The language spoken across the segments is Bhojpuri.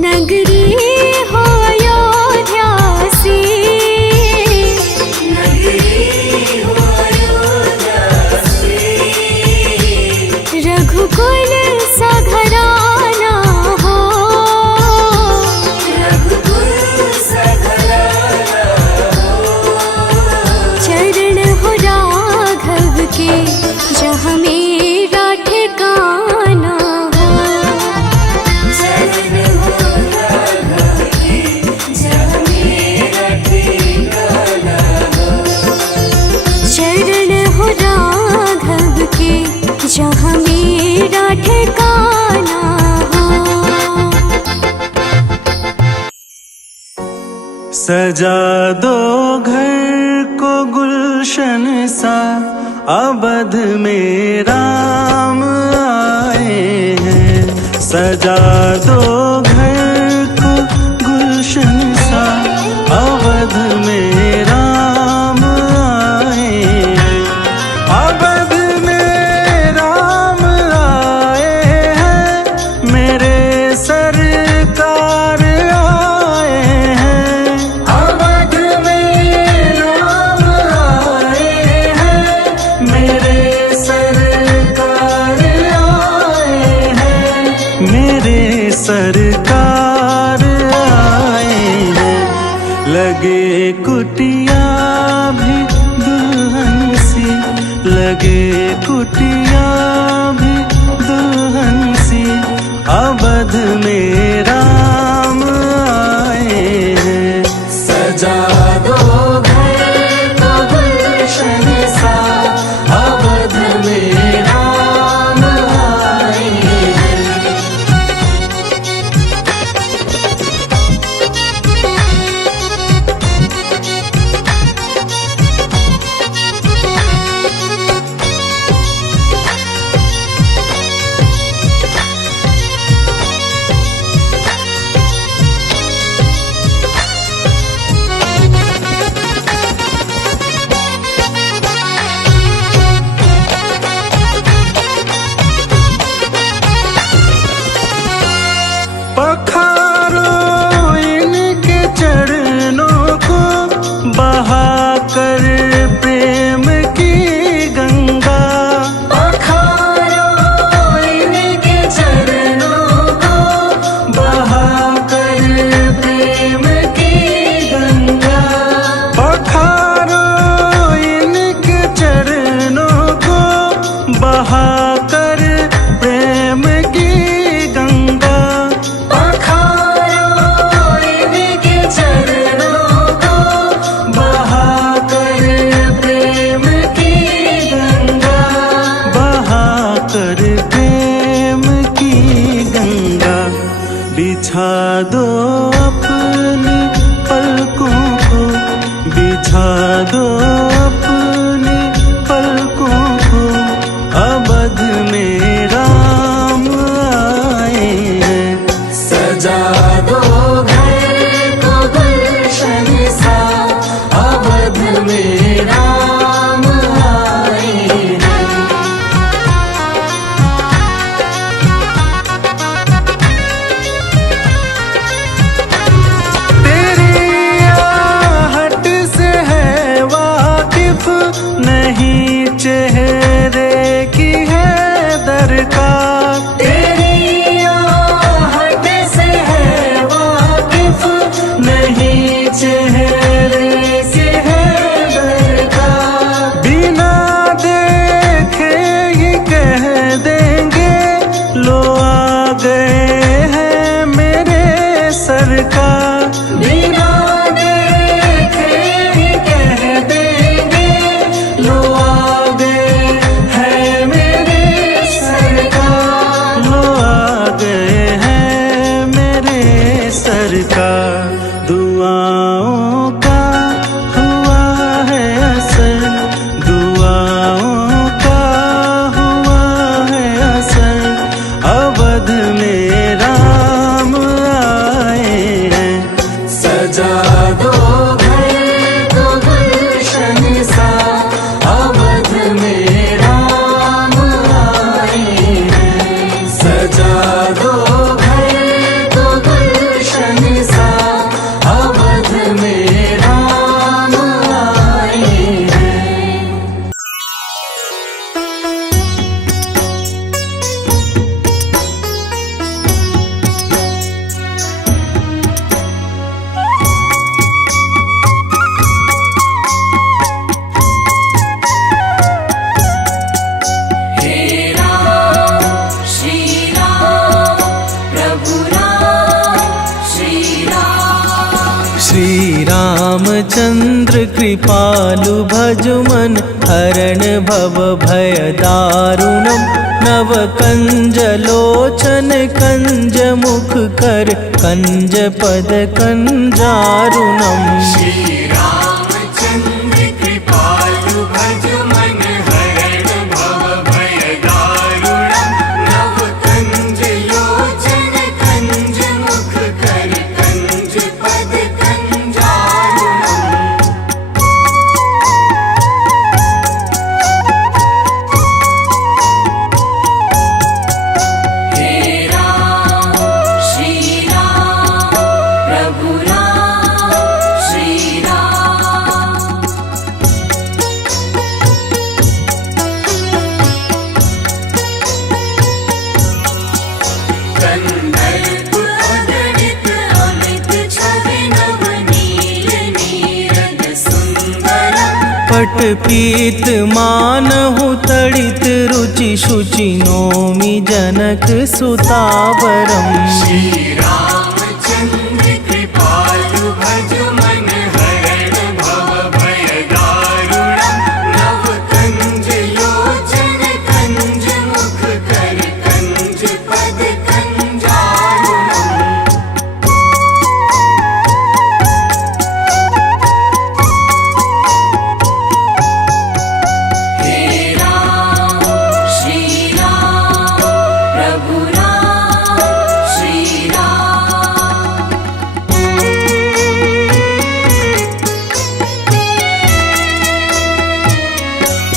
नगरी हो अयोध्या सी, नगरी हो अयोध्या सी, रघुकुल सा घराना हो, रघुकुल सा घराना हो, चरण हो राघव के जहाँ मेरा ठिकाना हो, चरण हो राघव के जहाँ मेरा ठिकाना हो, चरण हो राघव के जहाँ मेरा ठिकाना हो। सजा दो घर को गुलशन सा, अवध में राम आए हैं। सजा दो घर को गुलशन सा, अवध में राम आए हैं। अवध में राम आए हैं, मेरे सरकार आए हैं। अवध में राम आए हैं, मेरे सरकार आए हैं। मेरे सरकार आए हैं। लगे कुटिया भी दुल्हन सी, लगे कुटिया भी दुल्हन सी, अवध में राम आए हैं। सजा दो घर को गुलशन सा, अवध में राम आए हैं। पखारो इनके चरणों को, बहाकर प्रेम की गंगा। पखारो इनके चरणों को, बहाकर प्रेम की गंगा। पखारो इनके चरणों को, बहाकर प्रेम की गंगा। बिछा दो अपनी पलकों को, बिछा दो अपनी पलकों को, अवध में राम आए हैं। सजा दो घर को गुलशन सा, अवध में राम आए हैं। नहीं चेहरे की है दरकार, तेरी आहट से है वाकिफ। नहीं चेहरे से है दरकार, बिना देखे ही कह देंगे लो आ गए हैं मेरे सरकार। बिना सरकार दुआओं का हुआ है असर, दुआओं का हुआ है असर, अवध में राम आए हैं। सजा दो घर को गुलशन सा, अवध में राम आए हैं। सजा दो घर को गुलशन रामचंद्र कृपालु भजुमन हरण भव भय दारुणम नव कंज लोचन कंज मुख कर कंज पद कंजारुणम श्री रामचंद्र कृपालु भजुमन हरण भव भय दारुणम नव कंज लोचन कंज मुख कर कंज पद कंजारुणम हे राम श्री राम प्रभु राम श्री राम कंदर्प अगणित अमित छवि नवनील नीरद सुंदरम पट पीत मानहु तड़ित रुचि शुचि नोमि जनक सुतावरम श्री रामचंद्र कृपालु भजुमन हरण भव भय दारुणम नव कंज लोचन कंज मुख कर कंज पद कंजारुणम हे राम श्री राम प्रभु राम श्री राम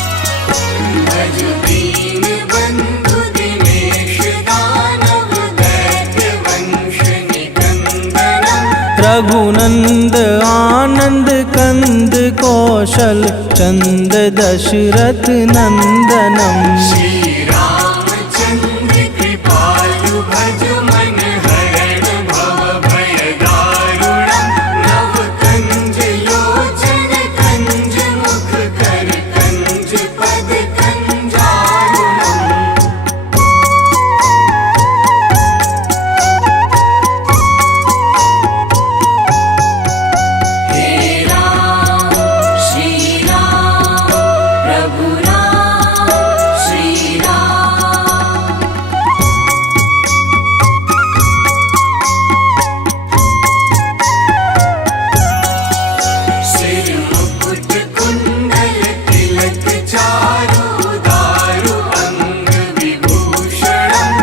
भज दीन बंधु दिनेश दानव दैत्य वंश निकंदनम रघुनंद आनंद कंद कौशल चंद दशरथ नंदनम श्री रामचंद्र कृपालु भजुमन हरण भव भय दारुणम नव कंज लोचन कंज मुख कर कंज पद कंजारुणम हे राम श्री राम प्रभु राम श्री राम सिर मुकुट कुंडल तिलक चारु दारु अंग विभूषणम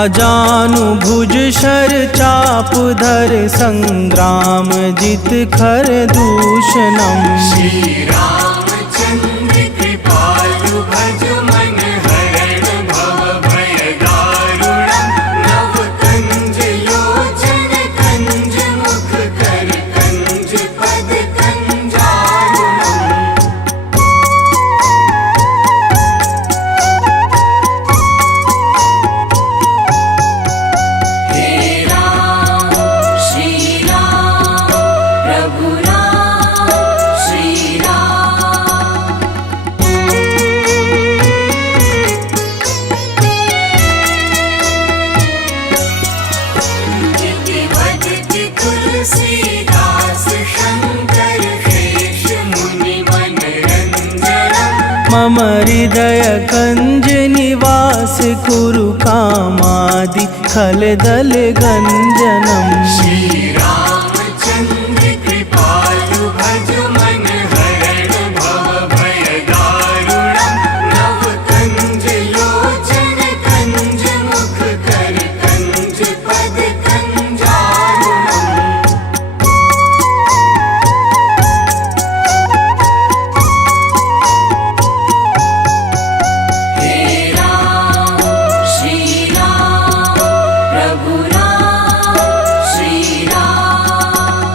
अजानु भुज शर चाप धर संग्राम जित खर दूषणम श्री रामचंद्र कृपालु भजुमन हरण भव भय दारुणम नव कंज लोचन कंज मुख कर कंज पद कंजारुणम हे राम श्री राम प्रभु राम श्री राम जिति वदति तुलसीदास शंकर शेष मुनि मनरंजनम मम हृदय कंज निवास कुरु कामादि खल दल गंजनम श्री रामचंद्र कृपालु भजुमन हरण भव भय दारुणम नव कंज लोचन कंज मुख कर कंज पद कंजारुणम हे राम श्री राम प्रभु राम श्री राम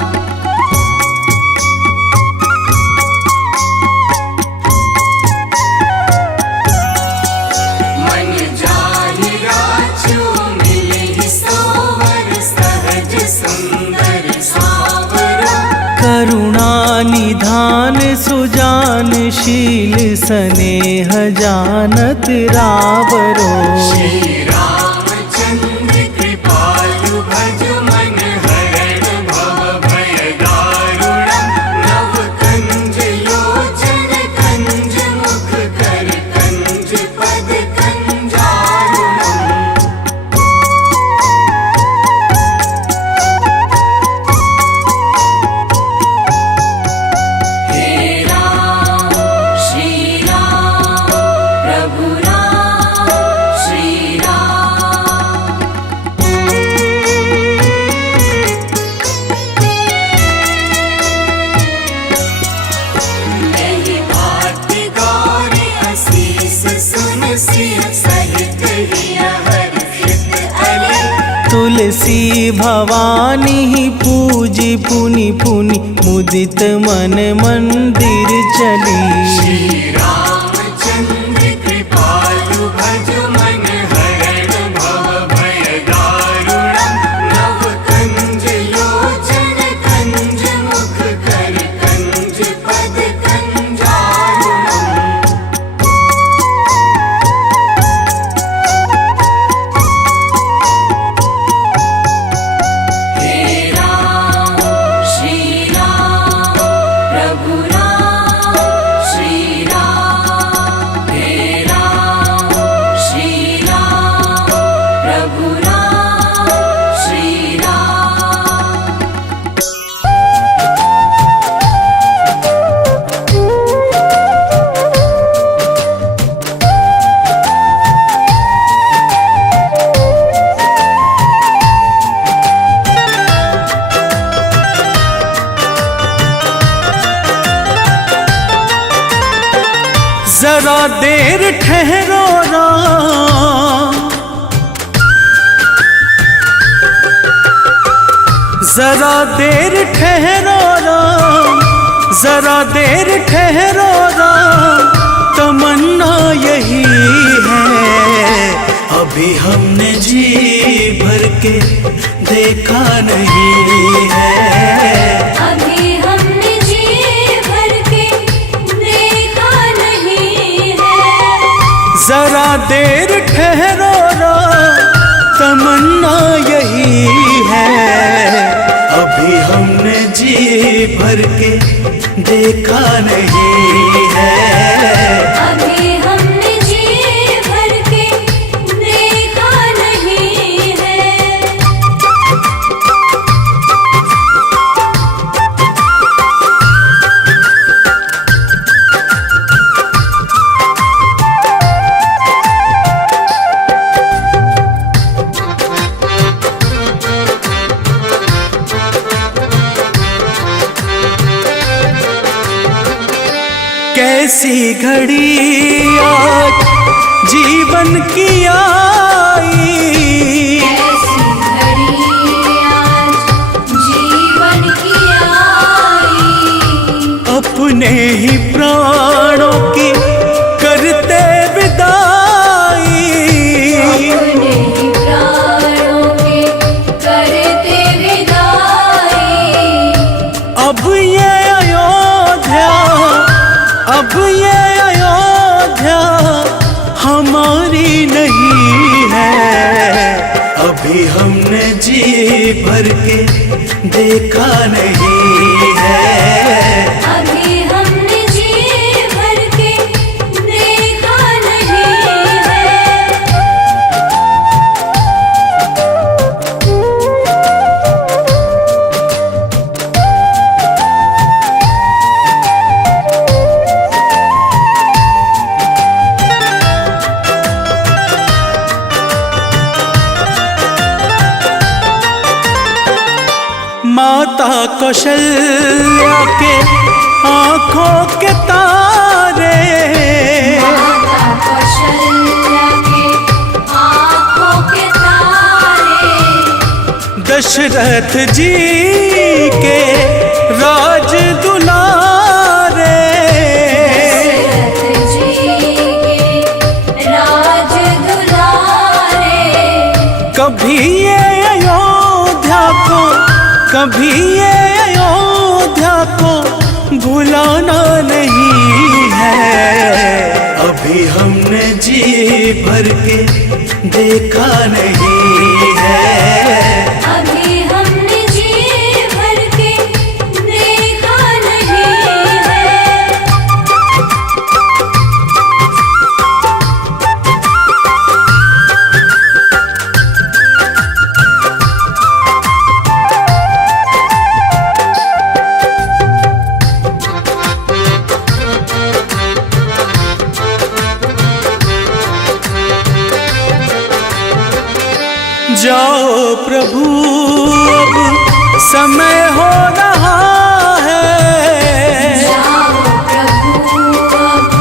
मन जाहि राजू मिलहि सोवर सहज सुंदर सावरा करुणा निधान सुजान शील स्नेह जानत रावरो श्री रामचंद्र कृपालु भजुमन हरण भव भय दारुणम तुलसी भवानी पूजी पुनि पुनि मुदित मन मंदिर चली। श्री रामचंद्र कृपालु भज मन हरण भव भय दारुणम। नव कंज लोचन कंज मुख कर कंज पद कंजारुणम। हे राम श्री राम प्रभु राम श्री राम। हे राम श्री राम प्रभु राम श्री राम। जरा देर ठहरो राम, जरा देर ठहरो राम, जरा देर ठहरो राम, तमन्ना यही है अभी हमने जी भर के देखा नहीं है। अभी हमने जी भर के देखा नहीं है। जरा देर ठहरो राम, तमन्ना यही है अभी हमने जी भर के देखा नहीं है। अभी हमने जी भर के देखा नहीं है। कैसी घड़ी आज जीवन की आई, ऐसी घड़ी आज जीवन की आई। अपने ही प्राणों की करते विदाई। अपने ही प्राणों के करते विदाई। अब ये अयोध्या, अब ये अयोध्या हमारी नहीं है। अभी हमने जी भर के देखा नहीं है। अभी हमने जी भर के देखा नहीं है। माता कौशल्या के आँखों के तारे, माता कौशल्या के आँखों के तारे। दशरथ जी के राज दुलारे। दशरथ जी के राज दुलारे। कभी ये अयोध्या को, कभी ये अयोध्या को भुलाना नहीं है। अभी हमने जी भर के देखा नहीं है। अभी हमने जी भर के देखा नहीं है। जाओ प्रभु अब समय हो रहा है। जाओ प्रभु अब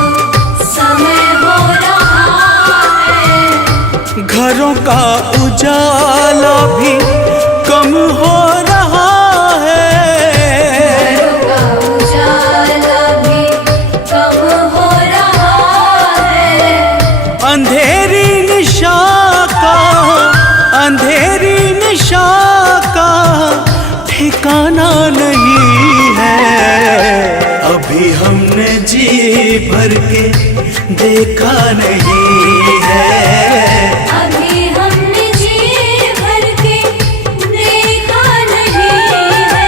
समय हो रहा है। घरों का उजाला उजाला भी कम हो रहा है। घरों का उजाला भी कम हो रहा है। अंधेरी निशा का ठिकाना नहीं है। अभी हमने जी भर के देखा नहीं है। अभी हमने जी भर के देखा नहीं है।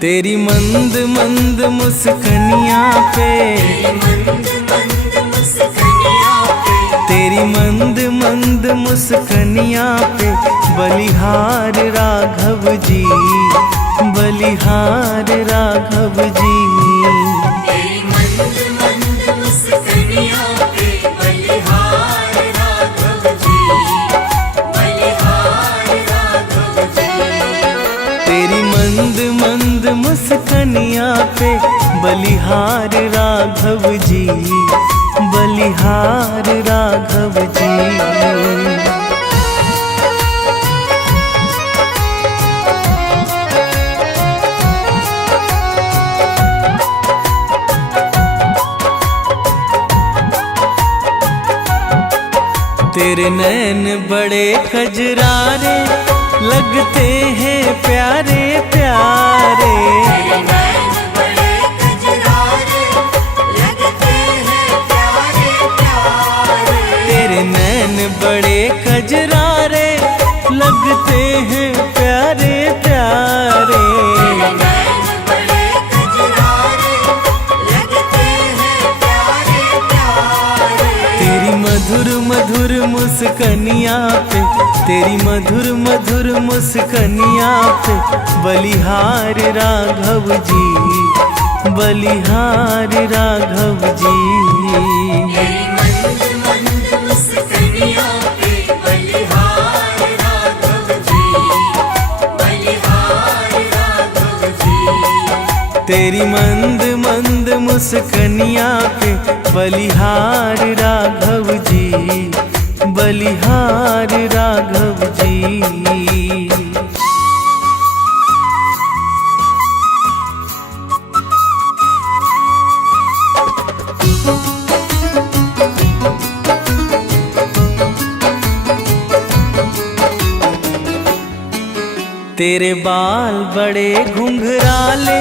तेरी मंद मंद मुस्कनियाँ पे, तेरी मंद मंद मुस्कनियाँ पे बलिहार राघव जी, बलिहार राघव जी। तेरी मंद मंद मुस्कनियाँ पे बलिहार राघव जी, बलिहार राघव जी। तेरी मंद मंद मुस्कनियाँ पे बलिहार राघव जी, बलिहार राघव जी। तेरे नैन बड़े कजरारे लगते हैं प्यारे प्यारे। तेरे नैन बड़े कजरारे लगते हैं प्यारे प्यारे। तेरे नैन बड़े कजरारे लगते हैं प्यारे प्यारे। तेरे नैन बड़े कजरारे लगते हैं प्यारे प्यारे। तेरी मधुर मधुर मुस्कनियाँ पे, तेरी मधुर मधुर मुस्कनियाँ पे बलिहार राघव जी, बलिहार राघव जी। तेरी मंद मंद मुस्कनियाँ पे बलिहार राघव जी, बलिहार राघव जी। तेरी मंद मंद मुस्कनियाँ पे बलिहार राघव जी, बलिहार राघव जी। तेरे बाल बड़े घुंघराले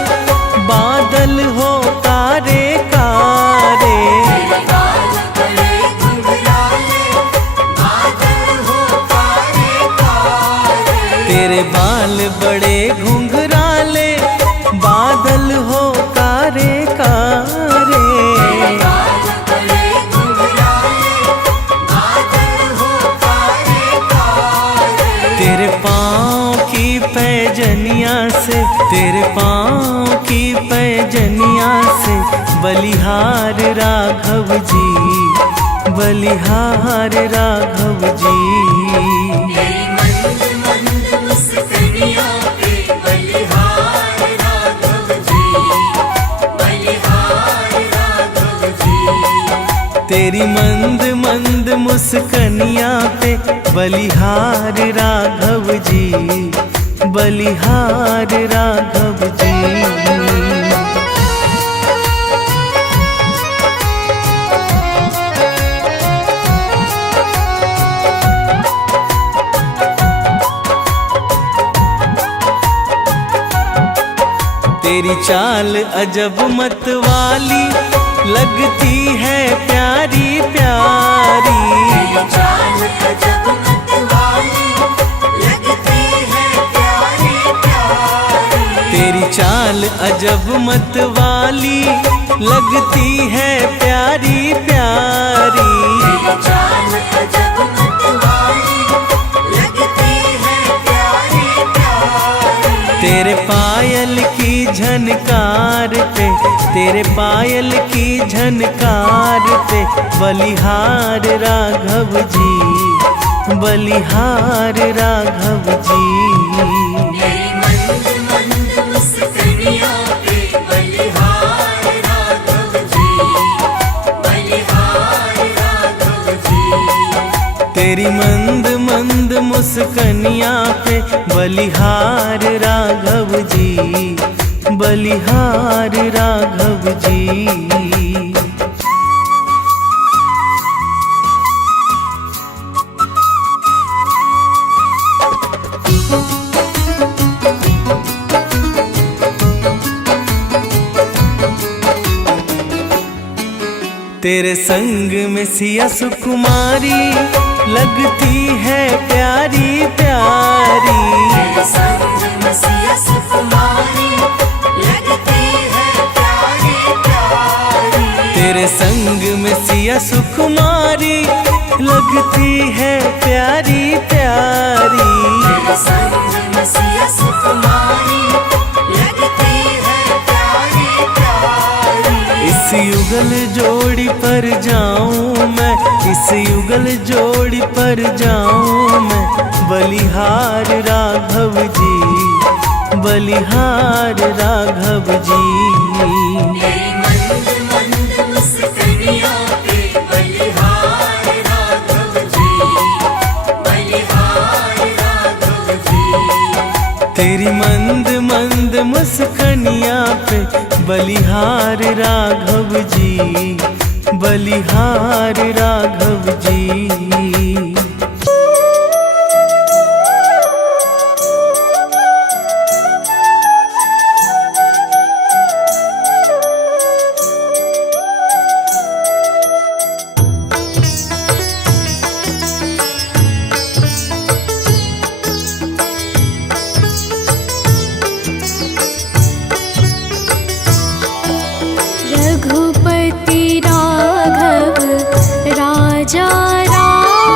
बादल हो कारे कारे। तेरे बाल बड़े घुंघराले बादल हो कारे कारे। तेरे बाल बड़े घुंघराले बादल हो कारे कारे। तेरे बाल बड़े घुंघराले बादल हो कारे कारे। तेरे पाँव की पैजनिया से, तेरे पाँव की पैजनिया से बलिहार राघव जी, बलिहार राघव जी। तेरी मंद मंद मुस्कनियाँ पे बलिहार राघव जी, बलिहार राघव जी। तेरी मंद मंद मुस्कनियाँ पे बलिहार राघव जी, बलिहार राघव जी। तेरी चाल अजब मत वाली लगती है प्यारी प्यारी। तेरी चाल अजब मत वाली लगती है प्यारी प्यारी। तेरी चाल अजब मत वाली लगती है प्यारी प्यारी। तेरी चाल अजब मत वाली लगती है प्यारी प्यारी। तेरे पायल की झनकार पे, तेरे पायल की झनकार पे बलिहार राघव जी, बलिहार राघव जी। तेरी मंद मंद मुस्कानियों पे बलिहार राघव जी, बलिहार राघव जी। तेरी मंद मंद मुस्कनिया पे बलिहार राघव जी, बलिहार राघव जी। तेरे संग में सिया सुकुमारी लगती है प्यारी प्यारी। तेरे संग में सिया सुकुमारी लगती है प्यारी प्यारी। तेरे संग में सिया सुकुमारी लगती है प्यारी प्यारी। तेरे संग में सिया सुकुमारी लगती है प्यारी प्यारी। इस युगल जोड़ी पर जाऊं मैं, इस युगल जोड़ी पर जाऊं मैं, बलिहार राघव जी, बलिहार राघव जी। तेरी मंद मंद मुस्कानियों पे बलिहार राघव जी, बलिहार राघव जी। तेरी मंद मंद मुस्कनिया पे बलिहार राघव जी, बलिहार राघव जी। रघुपति राघव राजा राम,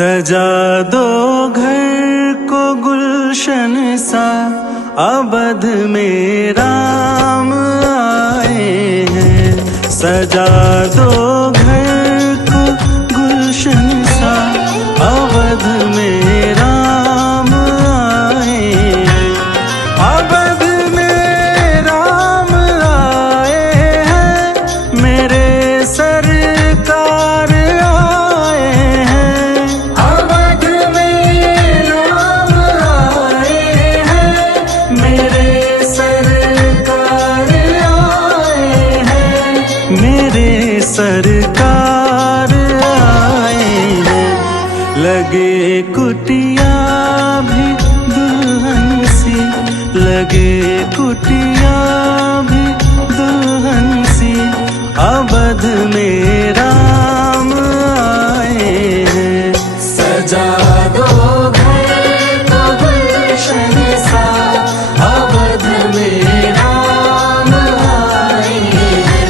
सजा दो घर को गुलशन सा, अवध में राम आए हैं। सजा दो घर को गुलशन सा, अवध में राम आए हैं। अवध में राम आए हैं, मेरे सरकार आए हैं। अवध में राम आए हैं, मेरे सरकार आए हैं। मेरे सरकार आए हैं। लगे कुटिया भी दुल्हन सी, लगे कुटिया भी दुल्हन सी, अवध में राम आए हैं। सजा दो घर को गुलशन सा, अवध में राम आए हैं।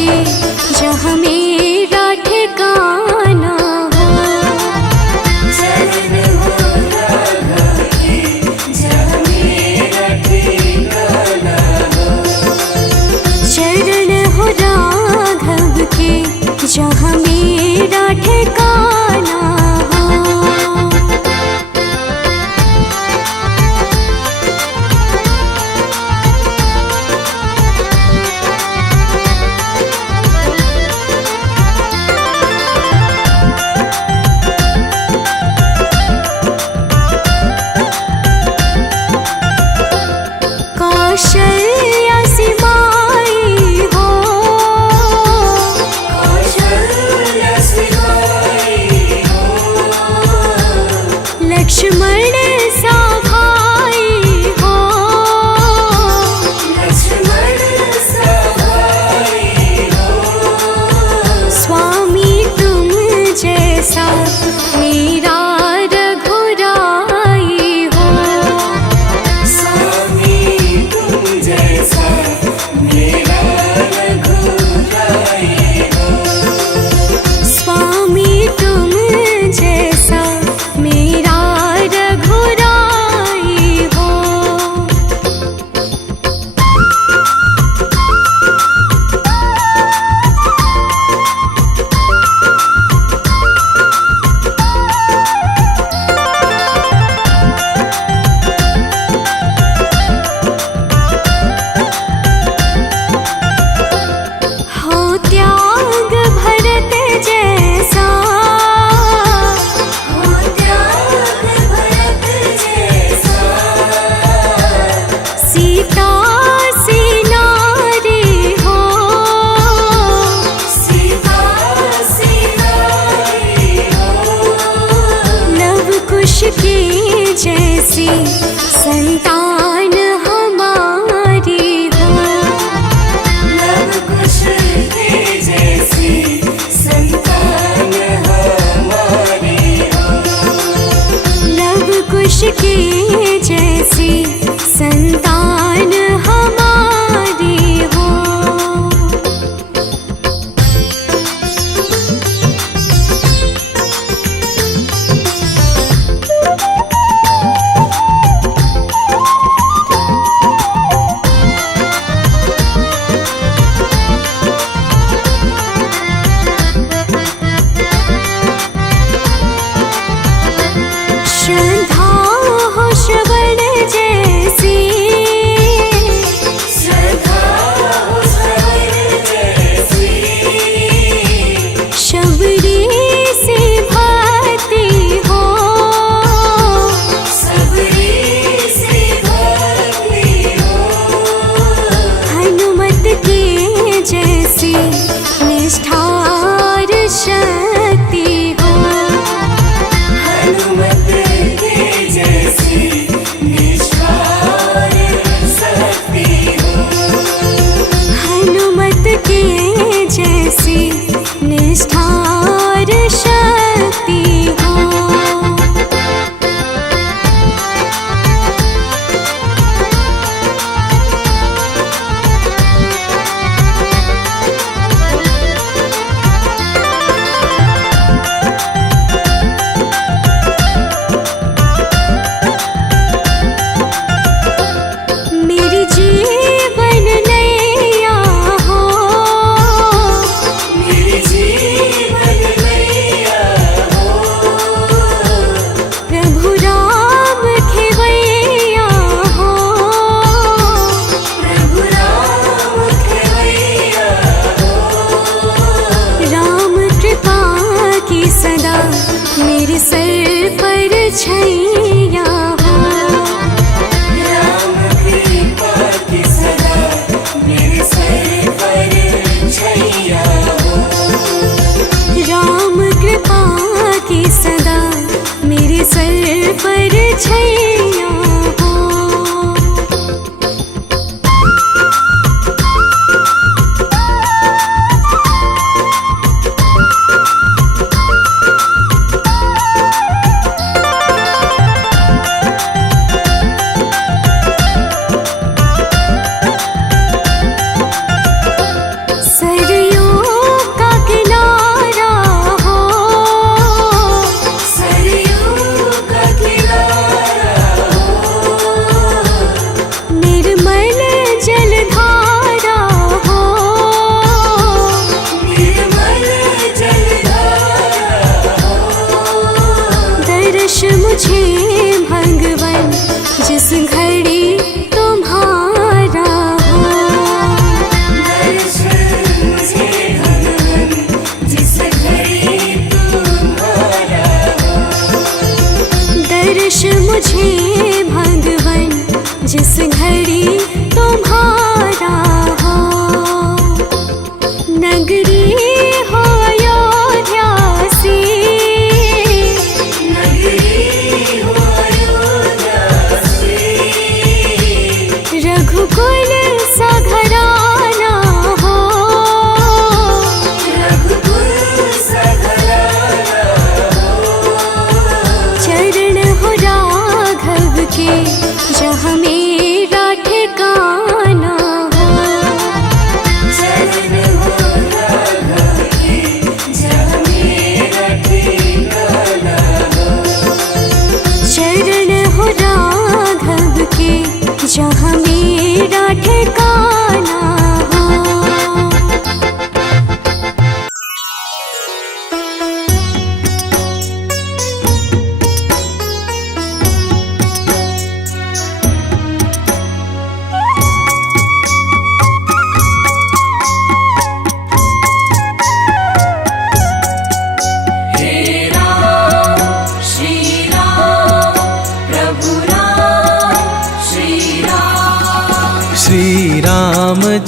के जहाँ मेरा ठिकाना हो। चरण हो राघव के जहाँ मेरा ठिकाना हो। चरण हो राघव के जहाँ मेरा ठिकाना हो।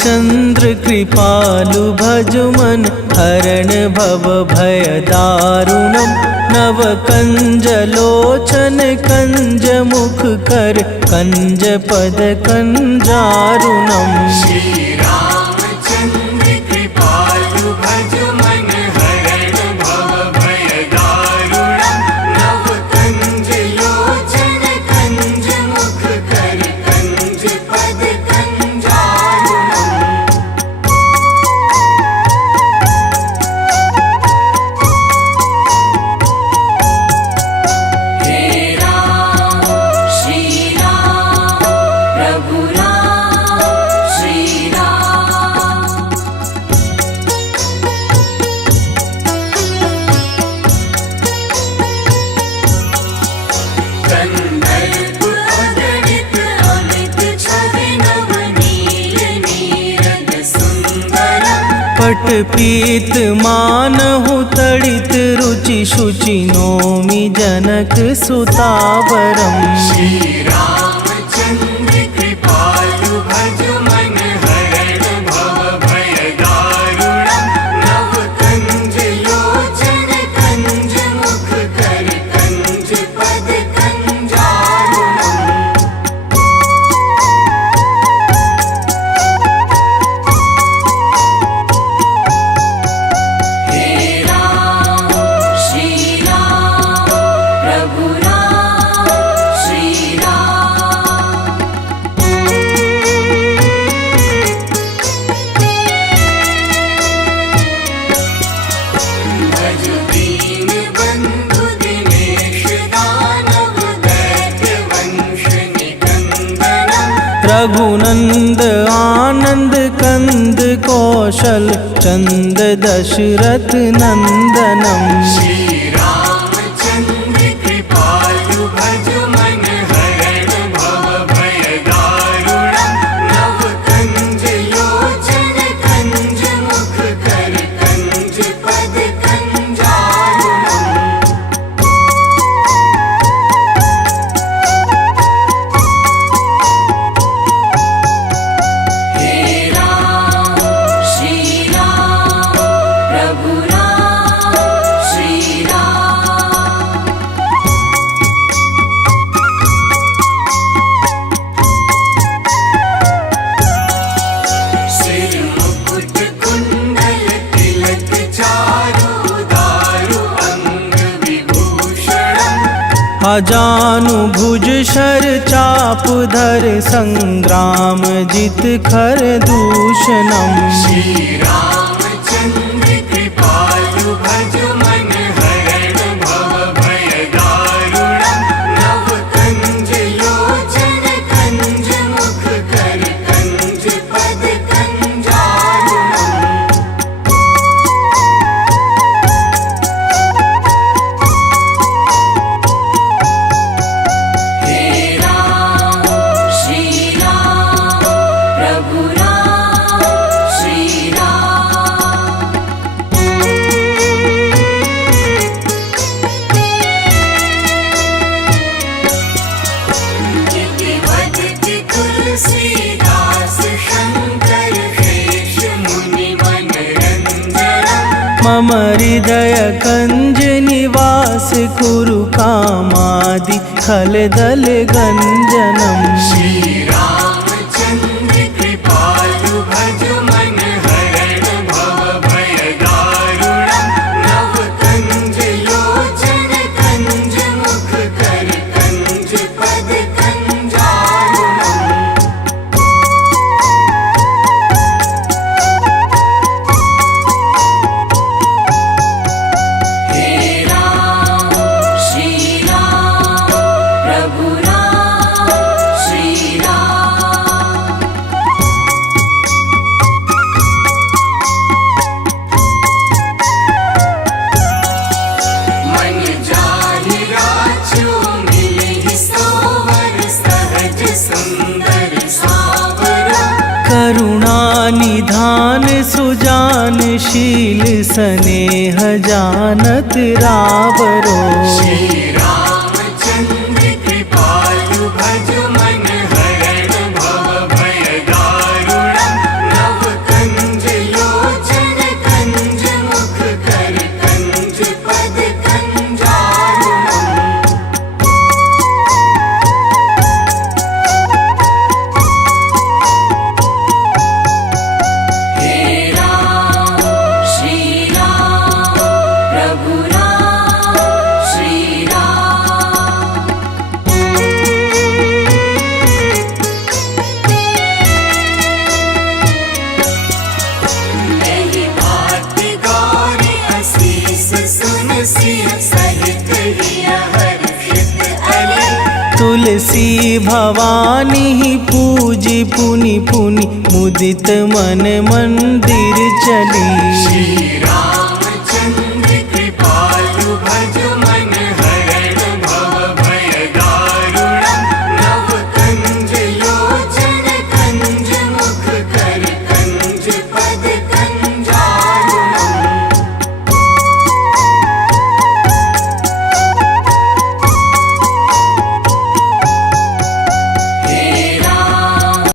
रामचंद्र कृपालु भज मन हरण भव भय दारुणम नव कंज लोचन कंज मुख कर कंज पद कंजारुणम श्री रामचंद्र कृपालु भज मन हरण भव भय दारुणम नव कंज लोचन कंज मुख कर कंज पद कंजारुणम हे राम श्री राम प्रभु राम श्री राम कंदर्प अगणित अमित छवि नवनील नीरद सुंदरम पट पीत मानहु तड़ित रुचि शुचि नोमि जनक सुतावरम श्री रामचंद्र कृपालु भज मन हरण भव भय दारुणम नव कंज लोचन कंज मुख कर कंज पद कंजारुणम हे राम श्री राम प्रभु राम श्री राम भज दीन बंधु दिनेश दानव दैत्य वंश निकंदनम रघुनंद आनंद कंद कौशल चंद दशरथ नंदनम श्री रामचंद्र कृपालु भज मन हरण भव भय दारुणम नव कंज लोचन कंज मुख कर कंज पद कंजारुणम हे राम श्री राम प्रभु राम श्री राम सिर मुकुट कुंडल तिलक चारु दारु अंग विभूषणम अजानु भुज शर चाप धर संग्राम जित खर दूषणम श्री रामचंद्र कृपालु भज मन हरण भव भय दारुणम नव कंज लोचन कंज मुख कर कंज पद कंजारुणम हे राम श्री राम प्रभु राम श्री राम गिरिवदति तुलसीदास शंकर शेष मुनि मनरंजनम मम हृदय कंज निवास कुरु कामादि खल दल गंजनम श्री रामचंद्र कृपालु भज मन हरण भव भय दारुणम नव कंज लोचन कंज मुख कर कंज पद कंजारुणम हे राम श्री राम प्रभु राम श्री राम मन जाहि राजो मिलहि सोवर सहज सुंदर सावरा करुणा निधान सुजान शील स्नेह जानत रावरो श्री रामचंद्र कृपालु भज मन हरण भव भय दारुणम नव तुलसी भवानी पूजी पुनि पुनि मुदित मन मंदिर चली। श्री राम